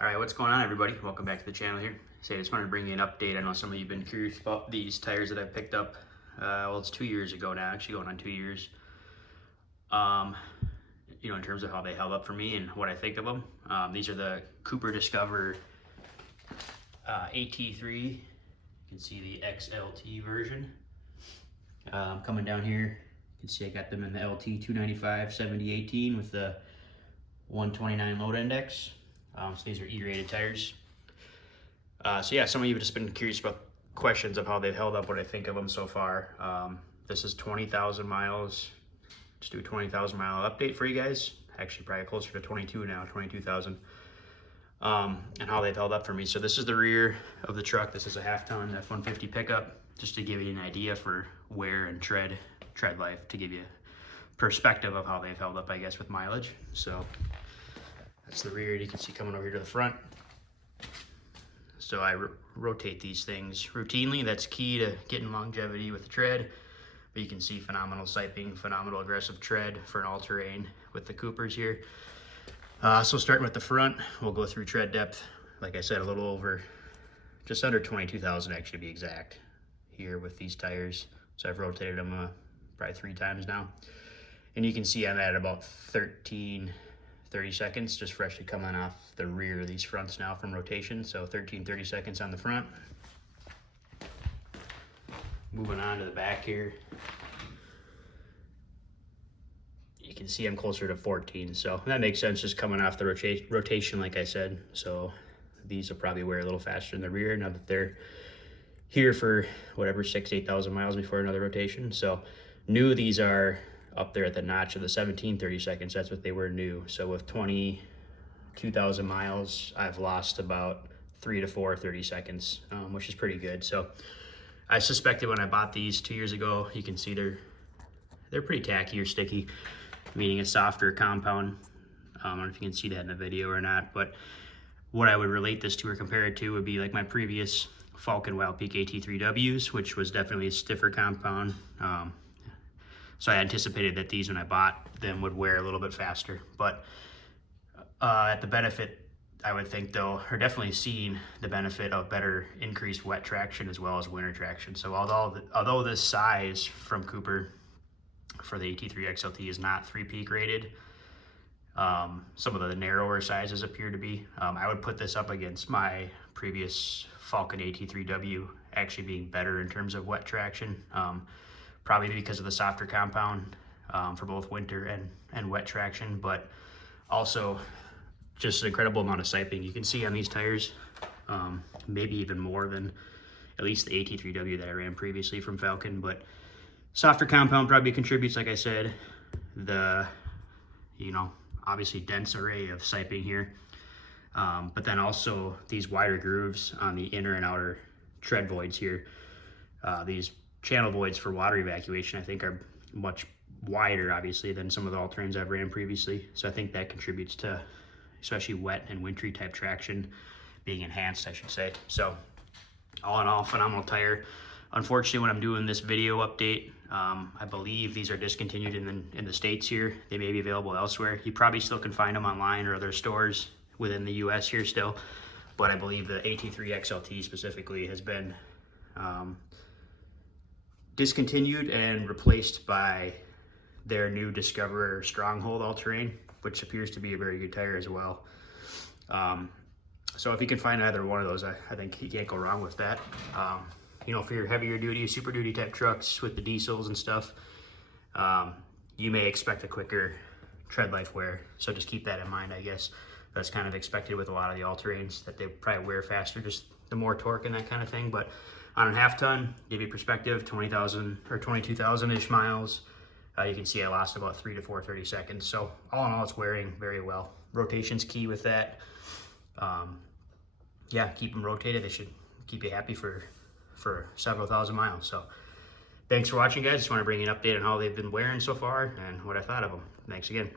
All right, what's going on, everybody? Welcome back to the channel here. So I just wanted to bring you an update. I know some of you have been curious about these tires that I picked up. Well, it's 2 years ago now, actually going on 2 years. In terms of how they held up for me and what I think of them. These are the Cooper Discoverer AT3. You can see the XLT version. Coming down here, you can see I got them in the LT 295 7018 with the 129 load index. So these are E-rated tires. So yeah, some of you have just been curious about questions of how they've held up, what I think of them so far. This is 20,000 miles. Just do a 20,000 mile update for you guys. Actually, probably closer to 22 now, 22,000. And how they've held up for me. So this is the rear of the truck. This is a half-ton F-150 pickup, just to give you an idea for wear and tread life, to give you perspective of how they've held up, I guess, with mileage. So that's the rear. You can see coming over here to the front. So I rotate these things routinely. That's key to getting longevity with the tread. But you can see phenomenal siping, phenomenal aggressive tread for an all-terrain with the Coopers here. So starting with the front, we'll go through tread depth. Like I said, a little over, just under 22,000 actually to be exact here with these tires. So I've rotated them probably 3 times now. And you can see I'm at about 30 seconds, just freshly coming off the rear of these fronts now from rotation. So 30 seconds on the front. Moving on to the back here. You can see I'm closer to 14, so that makes sense just coming off the rotation, like I said. So these will probably wear a little faster in the rear now that they're here for whatever 8,000 miles before another rotation. So new, these are up there at the notch of the 30 seconds. That's what they were new. So with 22,000 miles, I've lost about 3 to 4 30 seconds, which is pretty good. So I suspected when I bought these 2 years ago, you can see they're pretty tacky or sticky, meaning a softer compound. I don't know if you can see that in the video or not, but what I would relate this to or compare it to would be like my previous Falcon Wild Peak AT3Ws, which was definitely a stiffer compound. So I anticipated that these, when I bought them, would wear a little bit faster. But at the benefit, I would think though, or definitely seeing the benefit of better increased wet traction as well as winter traction. So although this size from Cooper for the AT3 XLT is not 3-peak rated, some of the narrower sizes appear to be. I would put this up against my previous Falcon AT3W actually being better in terms of wet traction. Probably because of the softer compound for both winter and wet traction, but also just an incredible amount of siping. You can see on these tires, maybe even more than at least the AT3W that I ran previously from Falcon, but softer compound probably contributes, like I said, the, obviously dense array of siping here, but then also these wider grooves on the inner and outer tread voids here. These channel voids for water evacuation, I think, are much wider, obviously, than some of the all-terrains I've ran previously. So I think that contributes to especially wet and wintry type traction being enhanced, I should say. So all in all, phenomenal tire. Unfortunately, when I'm doing this video update, I believe these are discontinued in the States here. They may be available elsewhere. You probably still can find them online or other stores within the US here still, but I believe the AT3 XLT specifically has been discontinued and replaced by their new Discoverer Stronghold all-terrain, which appears to be a very good tire as well. So if you can find either one of those, I think you can't go wrong with that. For your heavier duty, super duty type trucks with the diesels and stuff, you may expect a quicker tread life wear. So just keep that in mind, I guess. That's kind of expected with a lot of the all-terrains, that they probably wear faster, just the more torque and that kind of thing. But on a half-ton, give you perspective, 20,000 or 22,000-ish miles, you can see I lost about 3 to 4 30 seconds. So all in all, it's wearing very well. Rotation's key with that. Yeah, keep them rotated. They should keep you happy for several thousand miles. So thanks for watching, guys. Just want to bring you an update on how they've been wearing so far and what I thought of them. Thanks again.